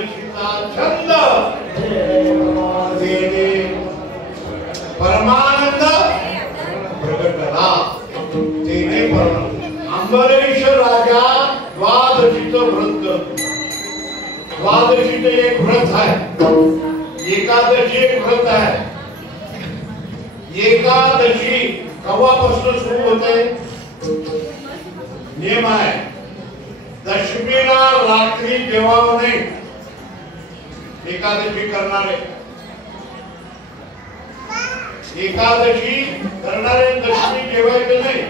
द्वादशीचा छंद परमानंद प्रगटला तेने अंबरीश राजा द्वादशीचं व्रत द्वादशीचं एक व्रत आहे एकादशी एक व्रत आहे एकादशी केव्हापासून सुरू होते नियम आहे दशमीला रात्री जेवावं नाही एकादशी करणारे दशमी जेवायचं नाही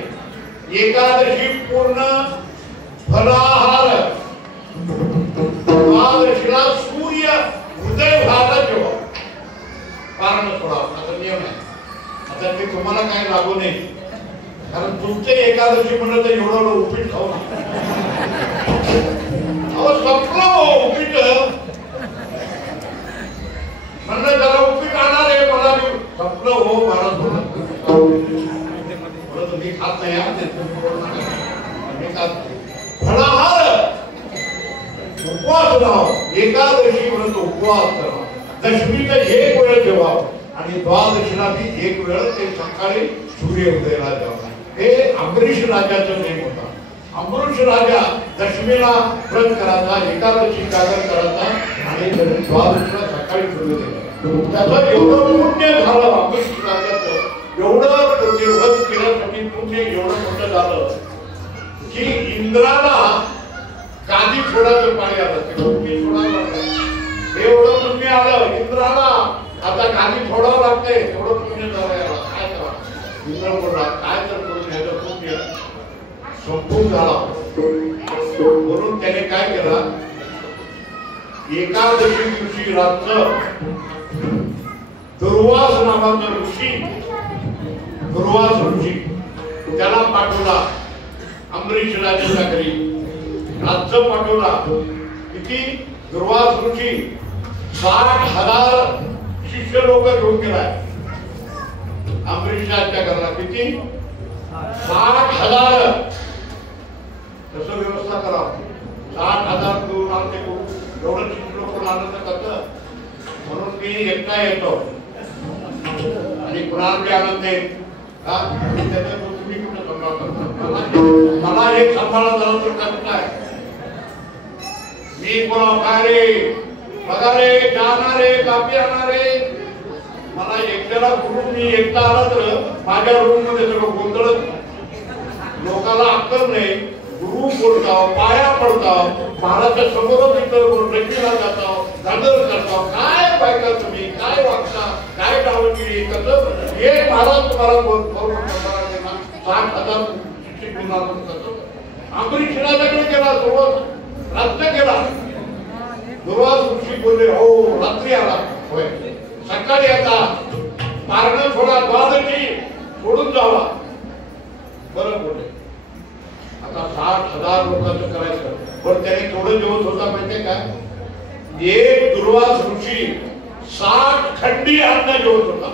एकादशी पूर्ण फलाहार द्वादशीला सूर्य उदय व्हायला जेवा कारण सोडावं असा नियम आहे आता ते तुम्हाला काय लागू नये कारण तुमचे एकादशी म्हणलं तर एवढं उपीट खाऊ संपलं उपीट म्हणलं जरा उपीट आणणार आहे मला संपलं हो मला तुम्ही खात नाही फळाहार उपवास राहावं एकादशी व्रत उपवास करावा दशमीला एक वेळ जेवावं आणि द्वादशीला बी एक वेळ ते सकाळी सूर्य उदयाला जेवावं हे अंबरीश राजाचं नेम होता अंबरीश राजा दशमीला व्रत करायचा एकादशी जागर करायचा आणि द्वादशीला सकाळी सूर्य उदयाला त्याचं एवढं पुण्य झालं अंबरीश राजाचं एवढं ते व्रत केल्यासाठी पुण्य एवढं मोठं झालं की इंद्राला गादी सोडायचं पाणी आलं ते सोडायला एवढं पुण्य आलं इंद्राला आता गादी सोडावं लागते एवढं पुण्य झालं याला काय करा इंद्र बोलला काय तर करून ह्याचं पुण्य संपून झाला म्हणून त्याने काय केला एकादशी दिवशी रात्र दुर्वास नावाचा ऋषी दुर्वास ऋषी त्याला पाठवला अंबरीश राजाच्या घरी राज्य पाठवला किती दुर्वास ऋषी 60,000 शिष्य लोक घेऊन गेलाय अंबरीशाच्या घराला किती 60,000 कसं व्यवस्था करा 60,000 घेऊन आले एवढं शिष्य लोक आलं तर कसं म्हणून मी एकटा येतो आणि कुणाला आनंद आहे तुम्ही कुठे मला एक सांभाळा झालं तर कसं काय मी कोणा काय रे बघा रे जाणारे कापी आणणारे मला एकट्याला गुरु मी एकटा आला तर माझ्या रूम मध्ये सगळं गोंधळ लोकांना अक्कल नाही गुरु बोलताव पाया पडताव महाराजच्या समोर लक्ष्मीला जाताव दादर करताव काय बायका तुम्ही काय वागता काय डावगिरी कसं हे महाराज तुम्हाला बोलून 60,000 शिक्षक गुणातून कसं अंबरीश राजाकडे गेला सोबत राज्य केला दुर्वास ऋषी बोलले हो रात्री आला होय सकाळी आता मार्ग सोडा द्वादशी सोडून जावा बरं बोलले आता 60,000 लोकांचं करायचं पण त्याने थोडं जेवत होता माहितीये का एक दुर्वास ऋषी 60 खंडी अन्न जेवत होता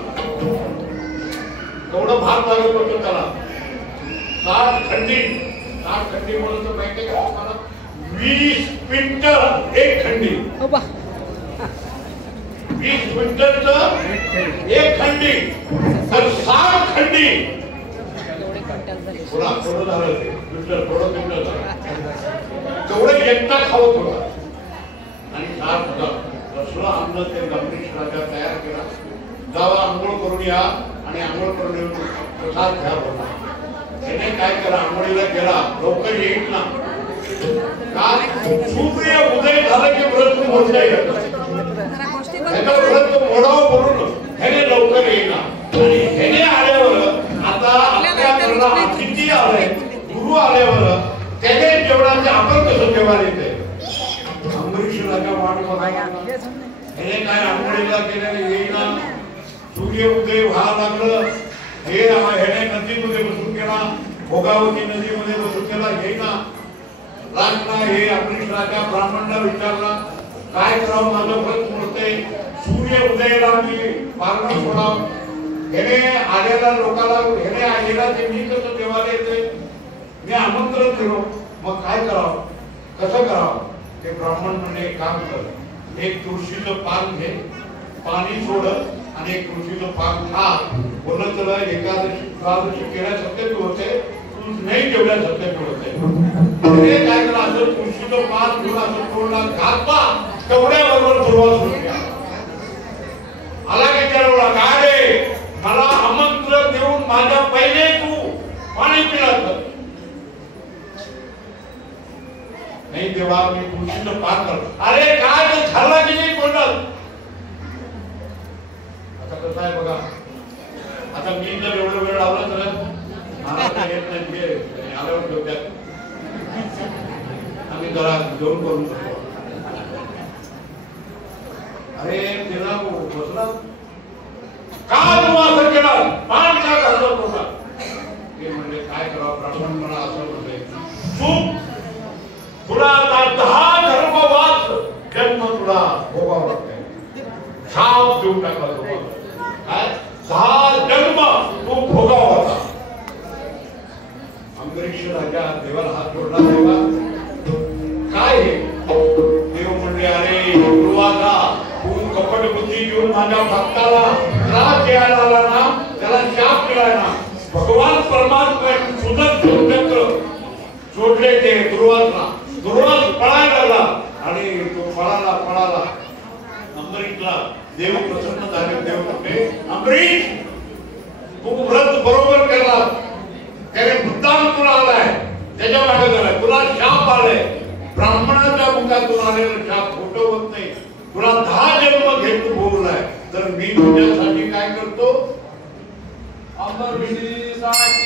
थोडं भात लागत होतं त्याला 60 खंडी म्हणून तर माहितीये का तुम्हाला 20 क्विंटल एक खंडी 20 क्विंटलचं एक खंडी तर 60 खंडी थोडं झालं थोडं क्विंटल तेवढं एकटा खावत होता आणि 60,000 अन्न ते अंबरीश राजा तयार केला जावा आंघोळ करून या आणि आंघोळ करून येऊन प्रसाद घ्या बोलला त्याने काय केला आंघोळीला गेला लवकर येईल ना सूर्य उदय झालं की व्रत मोडता येत व्रत मोडावं म्हणून ह्याने लवकर येईना आणि ह्याने आल्यावर आता आपल्या अतिथी आले गुरु आल्यावर त्याने जेवणाचे आपण कसं जेवण येते अंबरीश राजा वाट ह्याने काय आंघोळीला गेल्याने येईना सूर्य उदय व्हायला लागलं हे ह्याने नदीमध्ये बसून गेला भोगावती नदीमध्ये बसून गेला येईना राजना हे अंबरीश राजा ब्राह्मणला विचारला काय करावं माझं व्रत मोडते सूर्य उदयाला मी मार्ग सोडाव ह्याने आलेल्या लोकांना ह्याने आलेला ते मी कसं देवाला येते मी आमंत्रण दिलो मग काय करावं कसं करावं ते ब्राह्मण म्हणले काम कर एक तुळशीचं पान घे, पाणी सोड आणि एक तुळशीचं पान खा. बोललं तुला एकादशी केल्यासारखे तू होते, तू नाही जेवल्यासारखे तू होते. काय करा, असं तुळशीचं पान घेऊन असं तोंडला घातला, तेवढ्याबरोबर सुरुवात होती. आला विचारला, काय रे मला आमंत्रण देऊन माझ्या पहिले तू पाणी पिलं नाही, तेव्हा मी तुळशीचं पान करतो. अरे काय ते झालं की नाही तोंडात. आता कसं आहे बघा, आता मी जर एवढं वेळ लावला तर मला येत नाही, आल्यावर डोक्यात आम्ही जरा घेऊन करू शकतो. अरे तिला बसला का तू असं केलं, पान का घालतो तुला. ते म्हणजे काय करावं, ब्राह्मण मला असं म्हणते, चूक तुला 10 धर्मवास जन्म तुला भोगावा लागते. शाप देऊन टाकला तुम्हाला, काय 10 जन्म तू भोगावा होता. अंबरीश राजा देवाला हात जोडला. तेव्हा काय हे देव म्हणले, अरे दुर्वासा तू कपट बुद्धी घेऊन माझ्या भक्ताला त्रास द्यायला आला ना, त्याला शाप दिलाय ना. भगवान परमात्मा सुदर्शन चक्र सोडले ते दुर्वासला. दुर्वास पळायला लागला आणि तो पळाला. अंबरीशला देव प्रसन्न झाले. देव म्हणले, अंबरीश तू व्रत बरोबर केला, त्याने मुद्दाम तुला आलाय, त्याच्या मागे झालाय, तुला शाप आलाय. ब्राह्मणाच्या मुखातून आलेला शाप खोटं होत नाही. तुला 10 जन्म घेत भोगलाय, तर मी तुझ्यासाठी काय करतो, अंबरीषीसाठी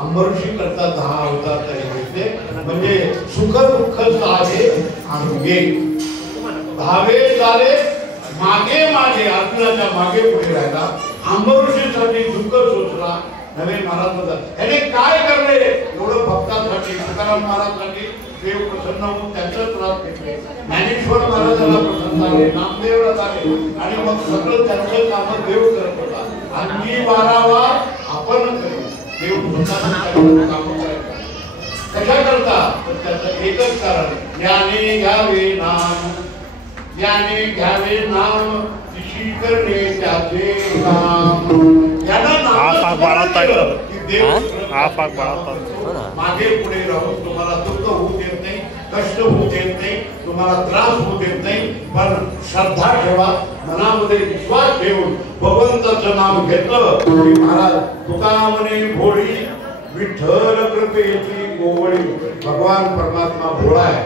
अंबरीषी करता 10 अवतार तरी घेतले. म्हणजे सुख दुःख झाले अंगे 10 झाले, मागे अर्जुनाच्या मागे पुढे राहिला. अंबरीषीसाठी दुःख सोचला. नवीन महाराज म्हणतात, याने काय करले एवढं भक्तांसाठी, तुकाराम महाराजांसाठी देव प्रसन्न होऊन त्यांचं त्रास घेतले. ज्ञानेश्वर महाराजांना प्रसन्न झाले, नामदेवला झाले आणि मग सगळं त्यांचं काम देव करत होता. आणखी 12 आपण करू. देव काम करायचं कशा करता, तर त्याचं एकच कारण, ज्ञाने घ्यावे नाम, ज्ञाने घ्यावे नाम, तिशी करणे त्याचे काम. मागे पुढे राहून तुम्हाला दुःख होऊ देत नाही, कष्ट होऊ देत नाही, तुम्हाला त्रास होऊ देत नाही. पण श्रद्धा ठेवा, मनामध्ये विश्वास ठेवून भगवंताचं नाम घेतलं की महाराज तुकारामने भोळी विठ्ठल कृपेची गोवळी. भगवान परमात्मा भोळा आहे.